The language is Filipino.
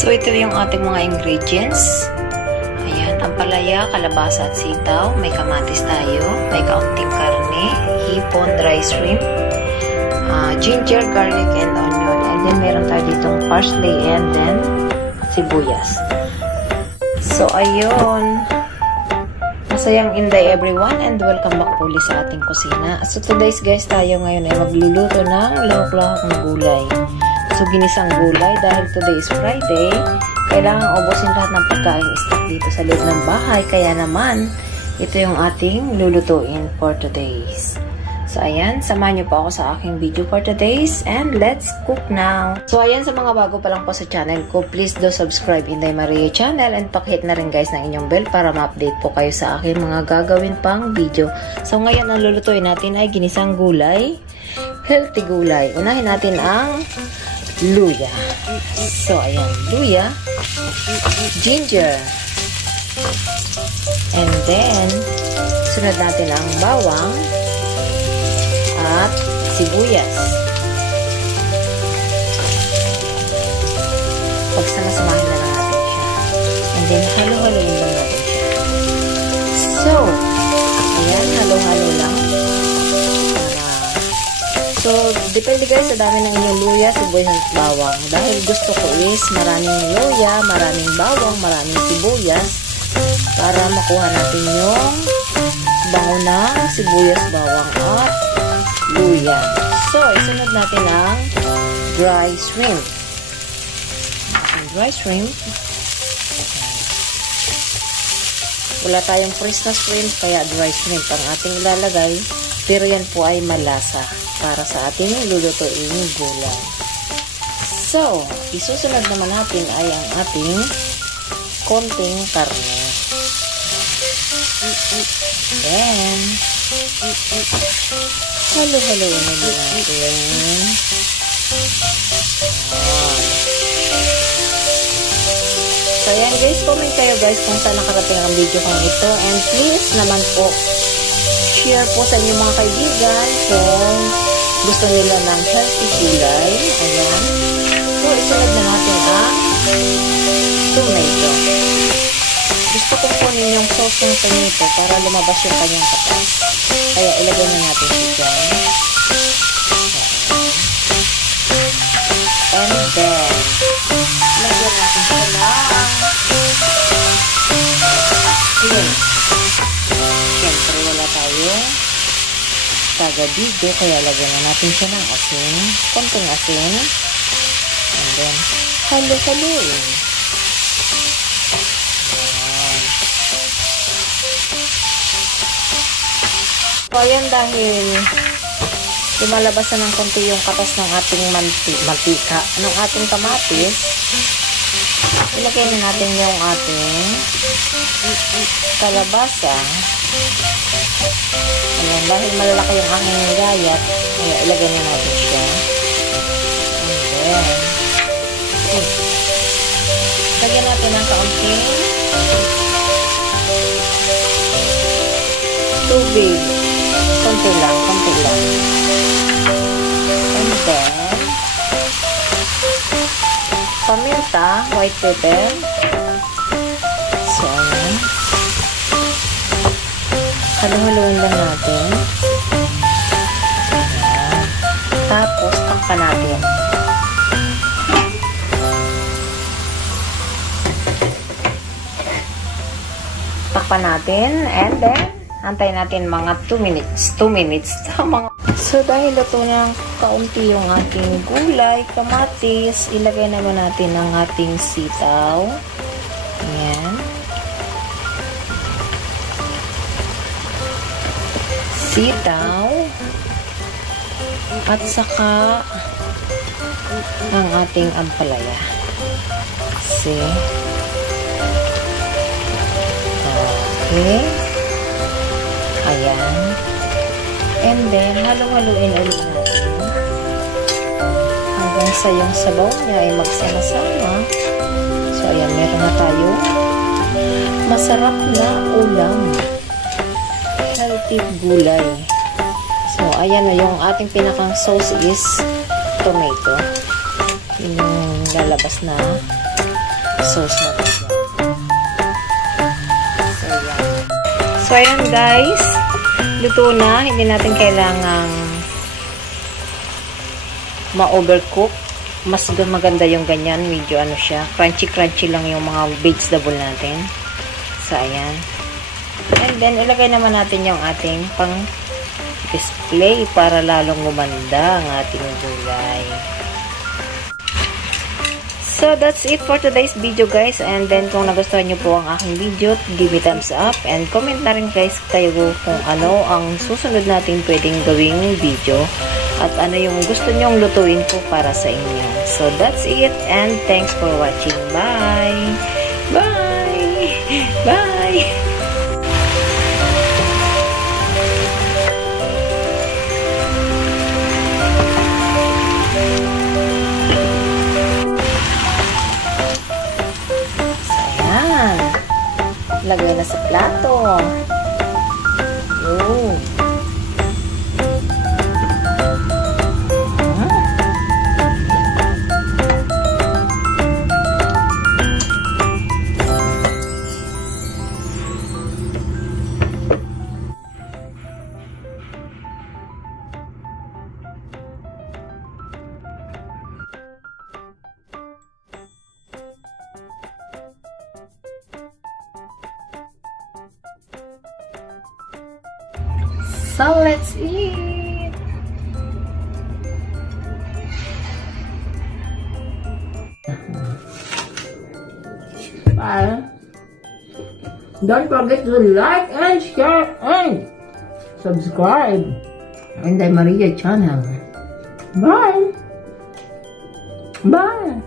So, ito yung ating mga ingredients. Ayan, ampalaya, kalabasa at sitaw. May kamatis tayo. May kaunting karne, hipon, dry shrimp, ginger, garlic, and onion. And then, meron tayo ditong parsley and then sibuyas. So, ayun. Masayang inday everyone and welcome back po ulit sa ating kusina. So, today's guys, tayo ngayon ay magluluto ng lahok-lahok na gulay. So, ginisang gulay dahil today is Friday. Kailangan ubusin lahat ng pagkain stock dito sa loob ng bahay. Kaya naman, ito yung ating lulutuin for today's. So, ayan, samahan niyo po ako sa aking video for today's and let's cook now. So, ayan, sa mga bago pa lang po sa channel ko, please do subscribe Inday Maria channel and pakihit na rin guys ng inyong bell para ma-update po kayo sa aking mga gagawin pang video. So, ngayon ang lulutuin natin ay ginisang gulay, healthy gulay. Unahin natin ang luya. So, ayan, luya, ginger, and then, sunod natin ang bawang, at sibuyas. Pagsama-samahin na lang natin siya. And then, halo-haloin lang natin siya. So, ayan, halo-halo lang. So, depende guys sa dami ng inyong luya, sibuyas at bawang. Dahil gusto ko is maraming luya, maraming bawang, maraming sibuyas para makuha natin yung bango ng sibuyas, bawang at luya. So, isunod natin ang dry shrimp. Ang dry shrimp. Wala tayong fresh na shrimp, kaya dry shrimp ang ating ilalagay. Pero yan po ay malasa para sa ating lulutuin gulay. So, isusunod naman natin ay ang ating konting karne. Then, halo-haloin na natin. So, ayan guys, comment kayo guys kung saan nakarating ang video kong ito. And please naman po, share po sa inyong mga kaibigan kung gusto nila ng healthy gulay. Ayan. So, isunod na natin ang tomato. Gusto kong kunin yung sauce ng tomato para lumabas yung kanyang katas. Kaya ilagay na natin siya dyan. And then, lagyan natin siya ng asin. Siyempre, wala tayong tagadigo, kaya lagyan na natin siya ng asin. Konting asin. And then, halo-haloin. So, ayan, dahil lumalabas na ng konti yung katas ng ating mantika, ng ating kamatis, ilagay na natin yung ating kalabasa. Ayan, dahil malalaki yung aking gayat, kaya ilagay na natin siya. And then, lagyan natin ng kaunting tubig. Konti lang, konti lang. And then, paminta, white pepper. So, ayan. Halo-haloin lang natin. Ayan. Tapos, takpan natin. Takpan natin, and then, antayin natin mga 2 minutes. 2 minutes. So, dahil luto ng kaunti yung ating gulay, kamatis, ilagay naman natin ang ating sitaw. Ayan. Sitaw. At saka ang ating ampalaya. See? Okay. Ayan. And then, halo-haloin ulit natin hanggang sa yung sabaw niya ay magsama-sama. So, ayan, meron na tayo masarap na ulam. Healthy gulay. So, ayan na yung ating pinakang sauce is tomato. Yung lalabas na sauce natin siya. So, ayan guys. Luto na. Hindi natin kailangang ma-overcook. Mas maganda yung ganyan. Medyo ano siya. Crunchy-crunchy lang yung mga vegetable natin. So, ayan. And then, ilagay naman natin yung ating pang display para lalong gumanda ang ating gulay. So, that's it for today's video guys. And then, kung nagustuhan nyo po ang aking video, give me thumbs up. And comment na rin guys kayo kung ano ang susunod natin pwedeng gawing video. At ano yung gusto nyong lutuin ko para sa inyo. So, that's it. And thanks for watching. Bye! Bye! Bye! Lagay na sa plato. Oh. So, let's eat! Bye! Don't forget to like and share and subscribe in the Maria channel. Bye! Bye!